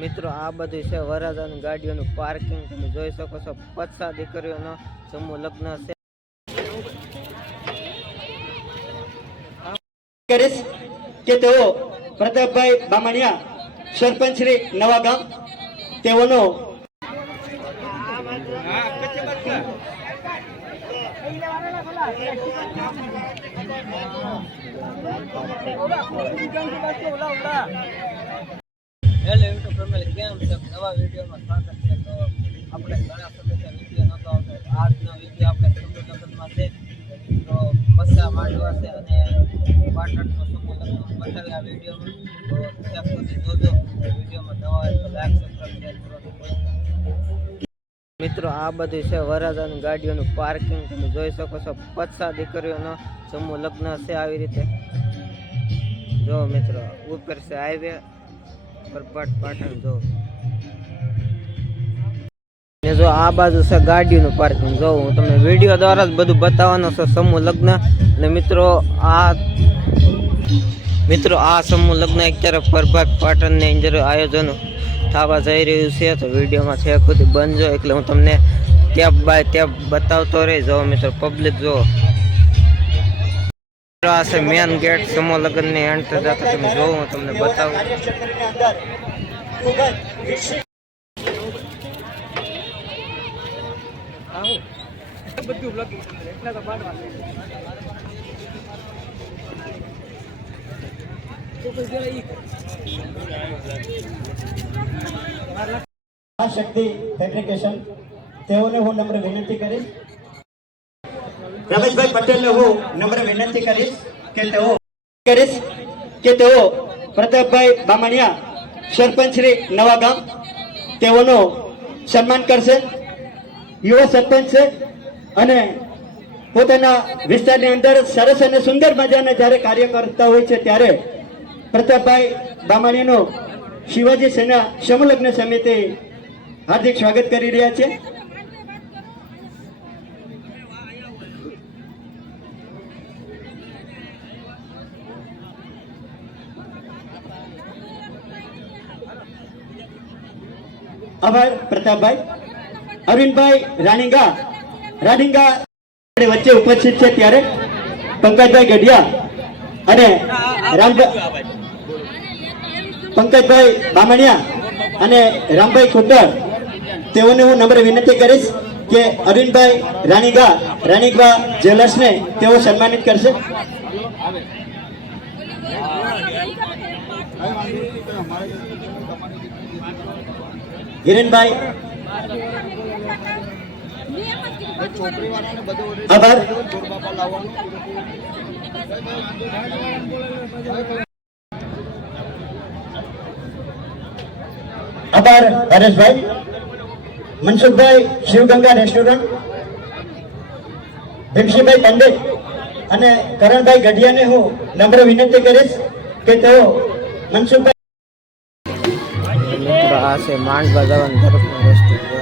મિત્રો, આ બધું છે વરાજાની ગાડીઓનું પાર્કિંગ તમે જોઈ શકો છો, પચાસ દીકરીઓનો સમૂહ લગ્ન છે. કરીશ કે તેઓ પ્રતાપભાઈ બામણિયા, સરપંચ શ્રી નવા ગામ, તેઓનો ઓલા યુટ્યુબ ફેમિલી કેમ છે નવા વિડીયોમાં સ્વાગત છે. તો આપણે ઘણા સમયથી વીડિયો નહોતો આવતો. આજનો વીડિયો આપણે સમૂહ લગ્નમાં છે. તો બસા માંડવા છે અને પાટણનો સમૂહ લગ્ન બતાવે આ વિડીયોમાં. તો ત્યાં સુધી જોજો વિડીયોમાં નવા હોય તો લાઈક સબસ્ક્રાઈબ કરવાનું મિત્રો, આ બધું છે વરાજાની ગાડીઓનું પાર્કિંગ તમે જોઈ શકો છો, પચાસ દીકરીઓનો સમૂહ લગ્ન છે આવી રીતે. જો મિત્રો, ઉપર છે હાઈવે પરપાટ પાટણ જો. જો આ બાજુ છે ગાડીનું પાર્કિંગ જો હું તમને વીડિયો દ્વારા જ બધું બતાવવાનો છે સમૂહ લગ્ન. અને મિત્રો આ મિત્રો આ સમૂહ લગ્ન અત્યારે પરભાત પાટણની અંદર આયોજન થવા જઈ રહ્યું છે. તો વિડીયોમાં છે ખુદ બનજો એટલે હું તમને ત્યાં બાય ત્યાં બતાવતો રહી જો મિત્રો પબ્લિક જો. આ છે મેન ગેટ સમૂહ લગ્નની એન્ટર જતા તમે જોવો, હું તમને બતાવું. આ શક્તિ ફેબ્રિકેશન તેઓને હું નમ્ર વિનંતી કરીશ. રમેશભાઈ પટેલને હું નમ્ર વિનંતી કરીશ કે તેઓ કરીશ કે તેઓ પ્રતાપભાઈ બામણિયા, સરપંચ શ્રી નવા ગામ, તેઓનો સન્માન કરશે. યુવા સરપંચ છે અને પોતાના વિસ્તારની અંદર સરસ અને સુંદર મજાના જ્યારે કાર્ય કરતા હોય છે ત્યારે પ્રતાપભાઈ બામણીનું શિવાજી સેના સમલગ્ન સમિતિ હાર્દિક સ્વાગત કરી રહ્યા છે. આભાર, પ્રતાપભાઈ. અરવિંદભાઈ રાણીગા. રાણીંગા વચ્ચે ઉપસ્થિત છે ત્યારે પંકજભાઈ ગઢિયા અને રામભાઈ પંકજભાઈ બામણિયા અને રામભાઈ ખુટ્ટર તેઓને હું નમ્ર વિનંતી કરીશ કે અરવિંદભાઈ રાણીગા રાણીગા જ્વેલર્સને તેઓ સન્માનિત કરશે. હિરેનભાઈ આભાર. આભાર, હરેશભાઈ. મનસુખભાઈ, શિવગંગા રેસ્ટોરન્ટ ભીમસિંહભાઈ પંડિત અને કરણભાઈ ગઢિયાને હું નમ્ર વિનંતી કરીશ કે તેઓ મનસુખભાઈ મિત્રો આ છે માંડવા જવાની તરફનો રસ્તો જો.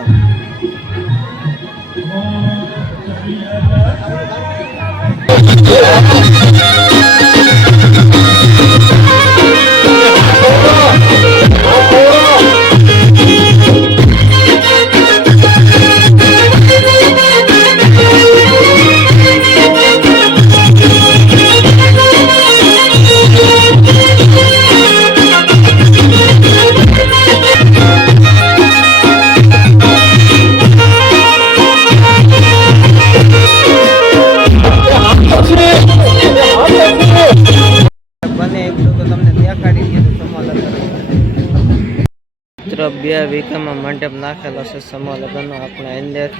મિત્રો બે વીઘામાં મંડપ નાખેલો છે. સમૂહ લગ્નનો આપણે અંદર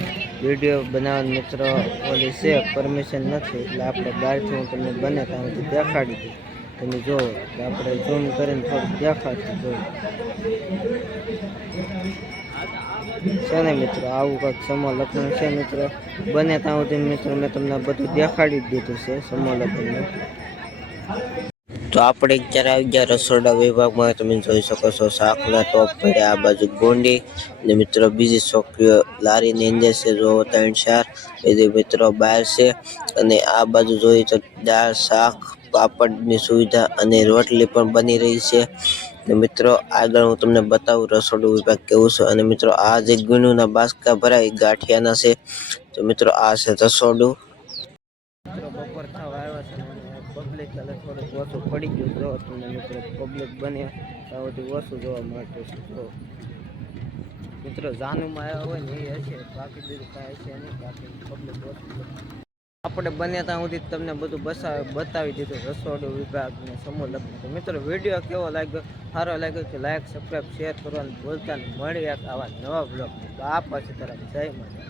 વીડિયો બનાવવાનો મિત્રો ઓલી છે પરમિશન નથી. એટલે આપણે બહારથી હું તમને બને ત્યાં સુધી દેખાડી દઉં. તમે જુઓ આપણે ઝૂમ કરીને થોડુંક દેખાડતું જોયું છે ને મિત્રો, આવું કંઈક સમૂહ લગ્ન છે મિત્રો. બને ત્યાં સુધી મિત્રો, મેં તમને બધું દેખાડી જ દીધું છે, સમૂહ લગ્નનું. તો આપણે જ્યારે આવી ગયા રસોડા વિભાગમાં, તમે જોઈ શકો છો શાકના ટોપ પડ્યા, આ બાજુ ગોંડી, ને મિત્રો બીજી છોકરીઓ લારીની અંદર છે જો ત્રણ ચાર, બીજી મિત્રો બહાર છે, અને આ બાજુ જોઈએ તો દાળ, શાક, પાપડની સુવિધા અને રોટલી પણ બની રહી છે. ને મિત્રો, આગળ હું તમને બતાવું રસોડું વિભાગ કેવું છે, અને મિત્રો, આ જે ગુનુના બાસ્કા ભરાય ગાંઠિયાના છે, તો મિત્રો, આ છે રસોડું મિત્રો બપોર થવા આવ્યા છે અને પબ્લિક એટલે થોડુંક ઓછું પડી ગયું જો તમને મિત્રો પબ્લિક બને ત્યાંથી ઓછું જોવા મળતું જો મિત્રો જાનુમાં આવ્યા હોય ને એ હશે. બાકી બીજું કાંઈ હશે નહીં. બાકી પબ્લિક આપણે બને ત્યાં સુધી તમને બધું બસાવ બતાવી દીધું. રસોડું વિભાગ ને સમૂહ લગ્ન. તો મિત્રો વીડિયો કેવો લાગ્યો? સારો લાગ્યો કે લાઈક સબસ્ક્રાઈબ શેર કરવાનું ભૂલતા નહીં મળી આવા નવા બ્લોગ તો આ પછી તરફ જય માતા